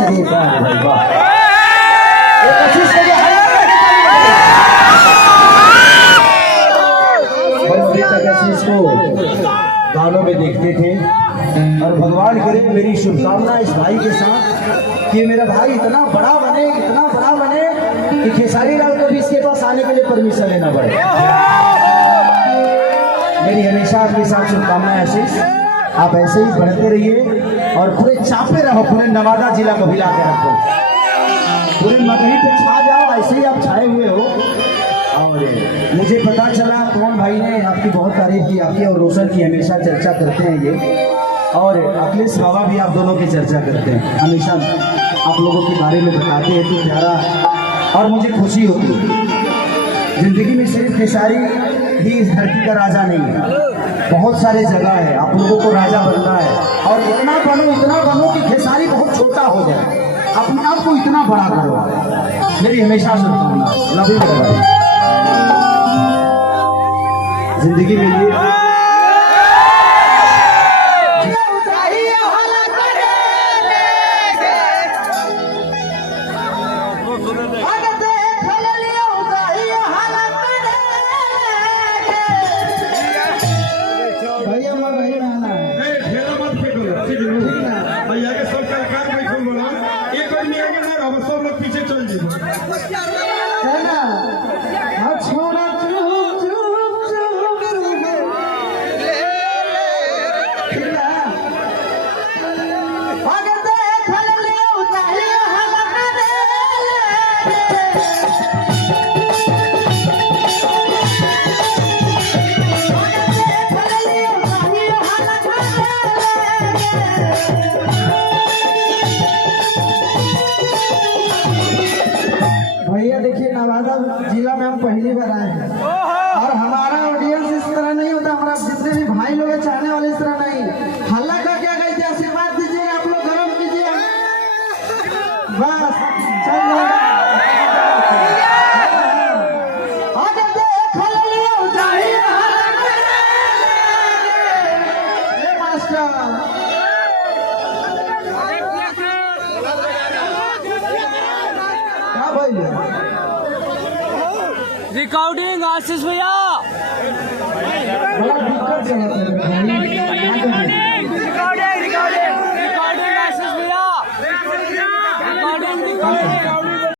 शरीफ है भाई, वाह। ये कोशिश करिए बचपन तक ऐसे इसको गानों में देखते थे, और भगवान करे मेरी शुभकामना इस भाई के साथ कि मेरा भाई इतना बड़ा बने कि खेसारी लाल को भी इसके पास आने के लिए परमिशन लेना पड़े। मेरी हमेशा आपके साथ शुभकामनाएं आशीष, आप ऐसे ही बढ़ते रहिए और पूरे चापे रहो, पूरे नवादा जिला को हिला के रखो, पूरे मगही पे छा जाओ, ऐसे ही आप छाए हुए हो। और मुझे पता चला कौन भाई ने आपकी बहुत तारीफ की, आपकी और रोशन की हमेशा चर्चा करते हैं ये, और अखिलेश बाबा भी आप दोनों की चर्चा करते हैं, हमेशा आप लोगों के बारे में बताते हैं, तो प्यारा और मुझे खुशी होती है। जिंदगी में सिर्फ खेसारी ही इस धरती का राजा नहीं है, बहुत सारे जगह है, आप लोगों को राजा बनना है, और इतना बनो कि खेसारी बहुत छोटा हो जाए, अपने आप को इतना बड़ा करो। मेरी हमेशा शुभकामना, लव यू भाई। जिंदगी में ये नवादा जिला में हम पहली बार आए हैं, और हमारा ऑडियंस इस तरह नहीं होता, हमारा जितने भी भाई लोग हैं चाहने वाले इस तरह नहीं। हल्ला का क्या कहते हैं, आशीर्वाद दीजिए, आप लोग गरम कीजिए, बस चल रिकॉर्डिंग आशीष भैया। बड़ा दिक्कत चला